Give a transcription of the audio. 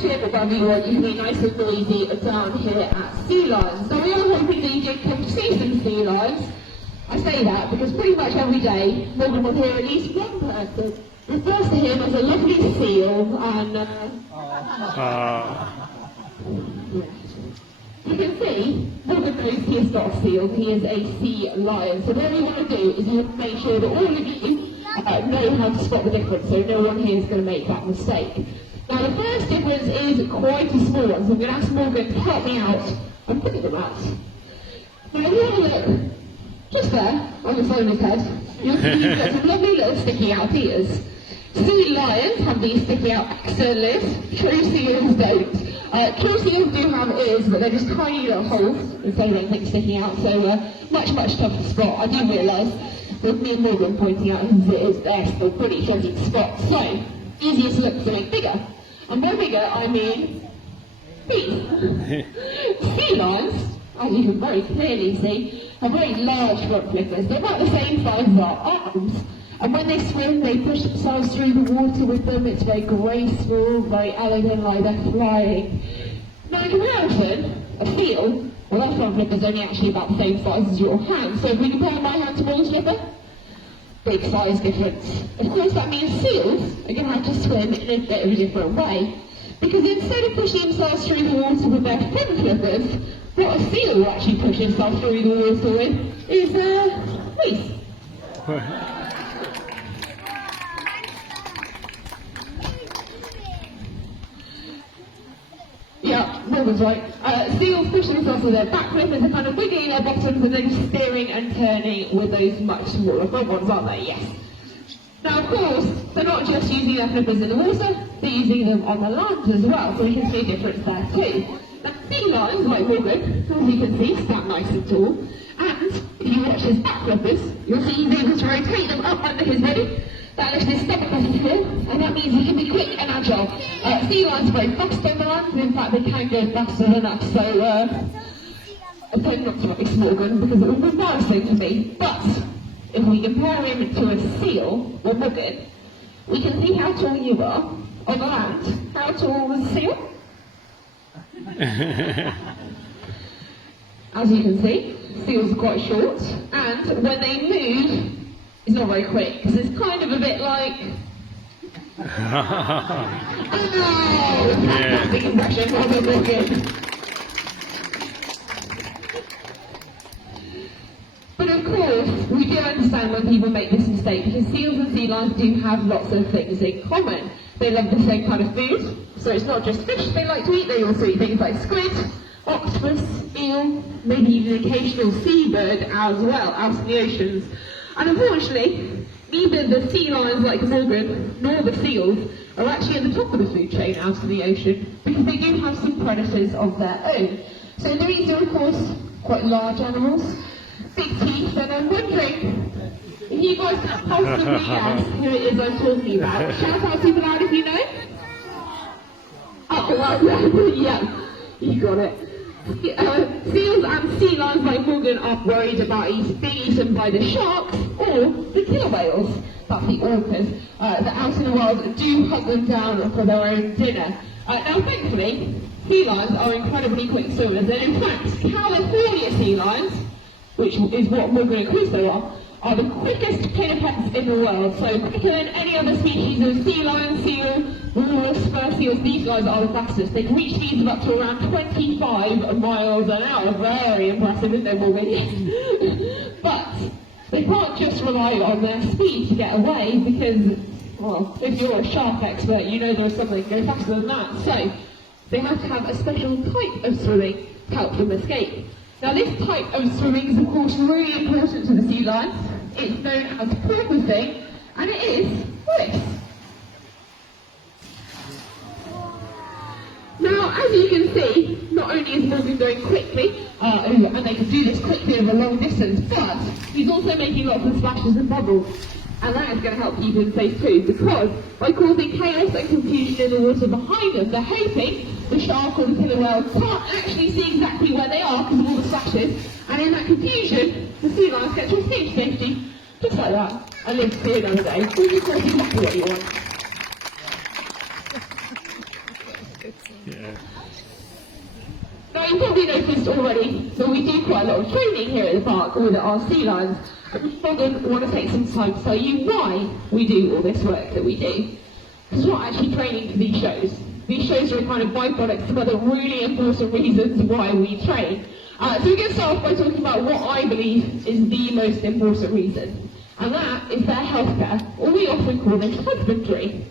trip above you want, you can be nice and noisy down here at Sea Lions. So we are hoping that you can come see some sea lions. I say that because pretty much every day Morgan will hear at least one person refers to him as a lovely seal, and you can see Morgan knows he is not a seal, he is a sea lion. So what we want to do is we want to make sure that all of you know how to spot the difference, so no one here is going to make that mistake. Now the first difference is quite a small one, so I'm going to ask Morgan to help me out and put them out. Now if you have a look, just there, on the side of his head, you'll see he's got some lovely little sticky out ears. Sea lions have these sticky out external ears, true seals don't. True seals do have ears, but they're just tiny little holes instead of anything sticking out, so much tougher to spot. I do realise, with me and Morgan pointing out his ears, they're still pretty tricky to spot. So, easiest to look to make bigger. And by bigger, I mean these. Sea lions, as you can very clearly see, have very large front flippers. They're about the same size as our arms. And when they swim, they push themselves through the water with them. It's very graceful, very elegant, like they're flying. Now in comparison, a seal, well, their front flipper is only actually about the same size as your hand. So if we compare my hand to Morgan's flipper, big size difference. Of course that means seals are going to have to swim in a bit of a different way. Because instead of pushing themselves through the water with their front flippers, what a seal will actually push himself through the water with is wheeze. Yeah, Morgan's right. Seals push themselves with their back flippers, they're kind of wiggling their bottoms and then steering and turning with those much smaller front ones, aren't they? Yes. Now, of course, they're not just using their flippers in the water, they're using them on the land as well, so we can see a difference there too. Now, sea lions, like Morgan, as you can see, stand nice and tall, and if you watch his back flippers, you'll see he's able to rotate them up under his belly. That lifts his stomach off the floor, and that means he can be quick and agile. Sea lions are very fast on the land, and in fact they can go faster than us, so I'm hoping not to race Morgan because it would be embarrassing for me. But if we compare him to a seal, or Morgan, we can see how tall you are on the land. How tall was a seal? As you can see, seals are quite short, and when they move, it's not very quick, because it's kind of a bit like... Oh no! Fantastic impression, well done, Morgan. But of course, we do understand when people make this mistake, because seals and sea lions do have lots of things in common. They love the same kind of food, so it's not just fish they like to eat, they also eat things like squid, octopus, eel, maybe even occasional seabird as well, out in the oceans. And unfortunately, neither the sea lions like Morgan nor the seals are actually at the top of the food chain out in the ocean, because they do have some predators of their own. So these are of course quite large animals, big teeth, and I'm wondering if you guys can possibly guess who it is I'm talking about. Shout out super loud if you know. Oh, well, yeah, you got it. Seals and sea lions like Morgan are worried about being eaten by the sharks or the killer whales, that's the orcas, that out in the wild do hunt them down for their own dinner. Now thankfully, sea lions are incredibly quick swimmers, and in fact, California sea lions, which is what Morgan and Crusoe are the quickest pinnipeds in the world, so quicker than any other species of sea lion, seal, walrus, spur seals. These guys are the fastest. They can reach speeds of up to around 25 miles an hour. Very impressive, isn't it, Morgan? But they can't just rely on their speed to get away, because, well, if you're a shark expert, you know there's something that go faster than that. So they have to have a special type of swimming to help them escape. Now this type of swimming is of course really important to the sea lions. It's known as porpoising, and it is this. Now as you can see, not only is Morgan going quickly, and they can do this quickly over a long distance, but he's also making lots of splashes and bubbles. And that is going to help keep him safe too, because by causing chaos and confusion in the water behind them, they're hoping the shark or the killer whale can't actually see exactly where they are because of all the splashes, and in that confusion, the sea lions get to escape safety, just like that, and live to see another day, which is of course exactly what you want. Yeah. Now you've probably noticed already that we do quite a lot of training here at the park with our sea lions. I'm going to want to take some time to tell you why we do all this work that we do. Because we're not actually training for these shows. These shows are a kind of byproduct of other really important reasons why we train. So we're going to start off by talking about what I believe is the most important reason. And that is their healthcare, or we often call this husbandry.